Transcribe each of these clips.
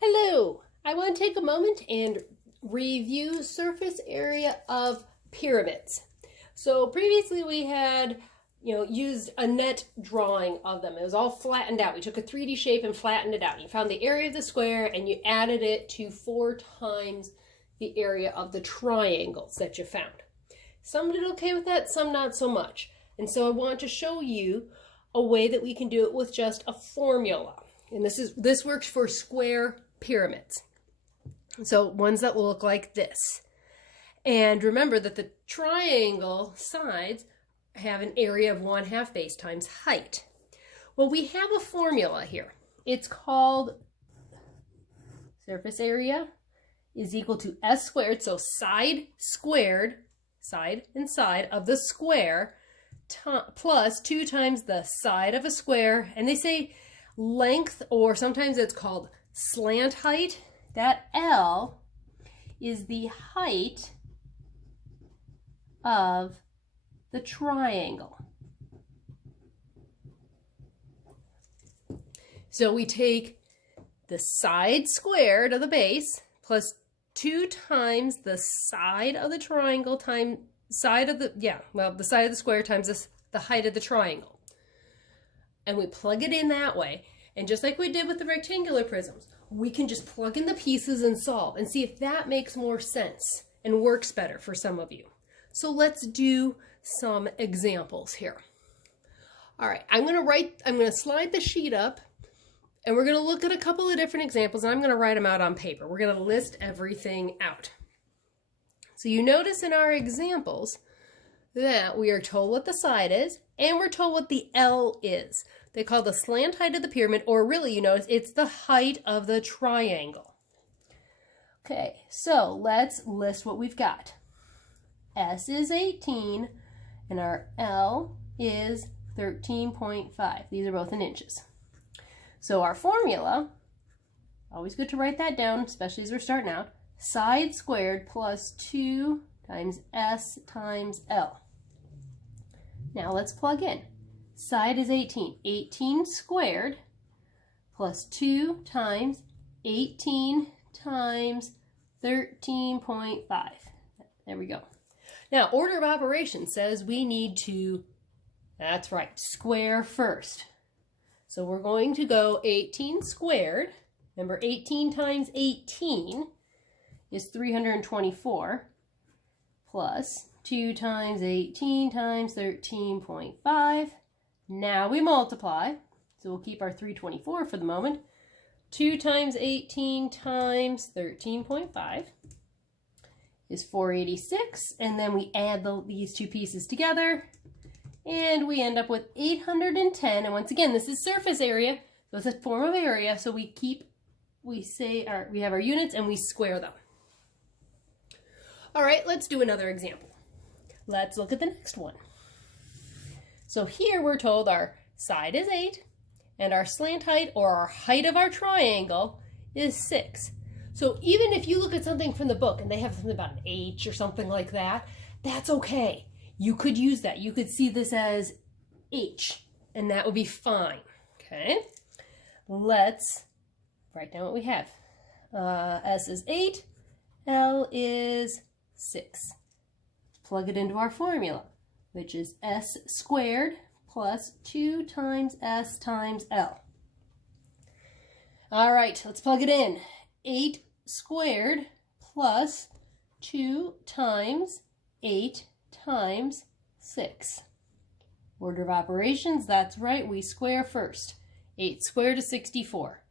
Hello! I want to take a moment and review surface area of pyramids. So previously we had, used a net drawing of them. It was all flattened out. We took a 3D shape and flattened it out. You found the area of the square and you added it to 4 times the area of the triangles that you found. Some did okay with that, some not so much. And so I want to show you a way that we can do it with just a formula. And this works for square pyramids. So ones that will look like this. And remember that the triangle sides have an area of 1/2 base times height. Well, we have a formula here. It's called surface area is equal to S squared. So side squared, side and side of the square plus 2 times the side of a square. And they say length, or sometimes it's called slant height. That L is the height of the triangle. So we take the side squared of the base plus 2 times the side of the triangle times the side of the square times the height of the triangle. And we plug it in that way. And just like we did with the rectangular prisms, we can just plug in the pieces and solve and see if that makes more sense and works better for some of you. So let's do some examples here. All right, I'm going to slide the sheet up and we're going to look at a couple of different examples and I'm going to write them out on paper. We're going to list everything out. So you notice in our examples that we are told what the side is and we're told what the L is. They call the slant height of the pyramid, or really, you notice, it's the height of the triangle. Okay, so let's list what we've got. S is 18, and our L is 13.5. These are both in inches. So our formula, always good to write that down, especially as we're starting out, side squared plus 2 times S times L. Now let's plug in. Side is 18. 18 squared plus 2 times 18 times 13.5. There we go. Now, order of operations says we need to, that's right, square first. So we're going to go 18 squared. Remember, 18 times 18 is 324 plus 2 times 18 times 13.5. Now we multiply, so we'll keep our 324 for the moment. 2 times 18 times 13.5 is 486, and then we add these two pieces together, and we end up with 810. And once again, this is surface area, so it's a form of area, so we have our units and we square them. All right, let's do another example. Let's look at the next one. So here we're told our side is 8 and our slant height, or our height of our triangle, is 6. So even if you look at something from the book and they have something about an H or something like that, that's okay. You could use that. You could see this as H and that would be fine. Okay, let's write down what we have. S is 8, L is 6. Plug it into our formula, which is S squared plus 2 times S times L. All right, let's plug it in. 8 squared plus 2 times 8 times 6. Order of operations, that's right, we square first. 8 squared is 64.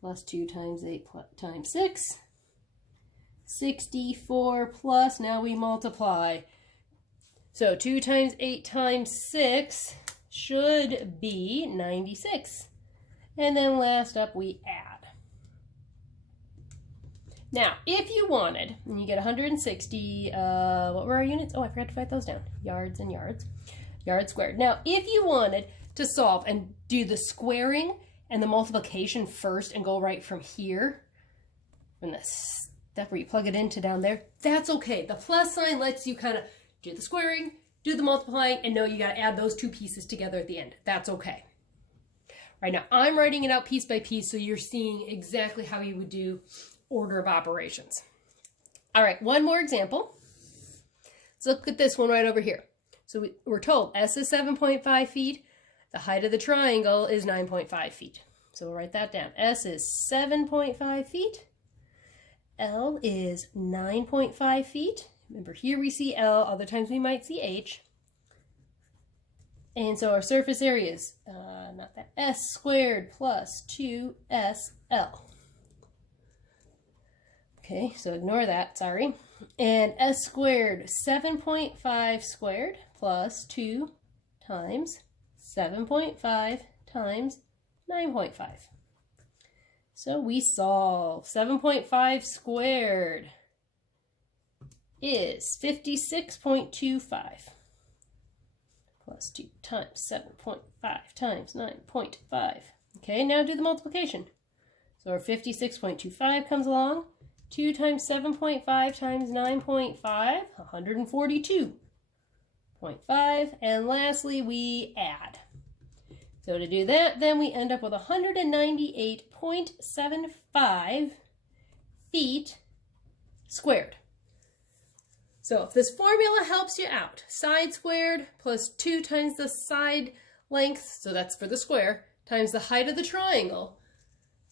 Plus 2 times 8 times 6. 64 plus, now we multiply. So 2 times 8 times 6 should be 96. And then last up we add. Now, if you wanted, and you get 160, what were our units? Oh, I forgot to write those down. Yards and yards. Yards squared. Now, if you wanted to solve and do the squaring and the multiplication first and go right from here, from this step where you plug it into down there, that's okay. The plus sign lets you kind of do the squaring, do the multiplying, and know you got to add those two pieces together at the end. That's okay. right, now I'm writing it out piece by piece so you're seeing exactly how you would do order of operations. All right, one more example. Let's look at this one right over here. So we're told S is 7.5 feet. The height of the triangle is 9.5 feet. So we'll write that down. S is 7.5 feet. L is 9.5 feet. Remember, here we see L. Other times we might see H. And so our surface area is, not that, S squared plus 2SL. Okay, so ignore that, sorry. And S squared, 7.5 squared plus 2 times 7.5 times 9.5. So we solve 7.5 squared is 56.25 plus 2 times 7.5 times 9.5. Okay, now do the multiplication. So our 56.25 comes along. 2 times 7.5 times 9.5, 142.5. And lastly, we add. So to do that, then we end up with 198.75 feet squared. So if this formula helps you out, side squared plus 2 times the side length, so that's for the square, times the height of the triangle,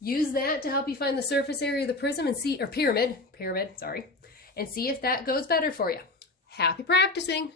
use that to help you find the surface area of the prism and see, or pyramid, sorry, and see if that goes better for you. Happy practicing!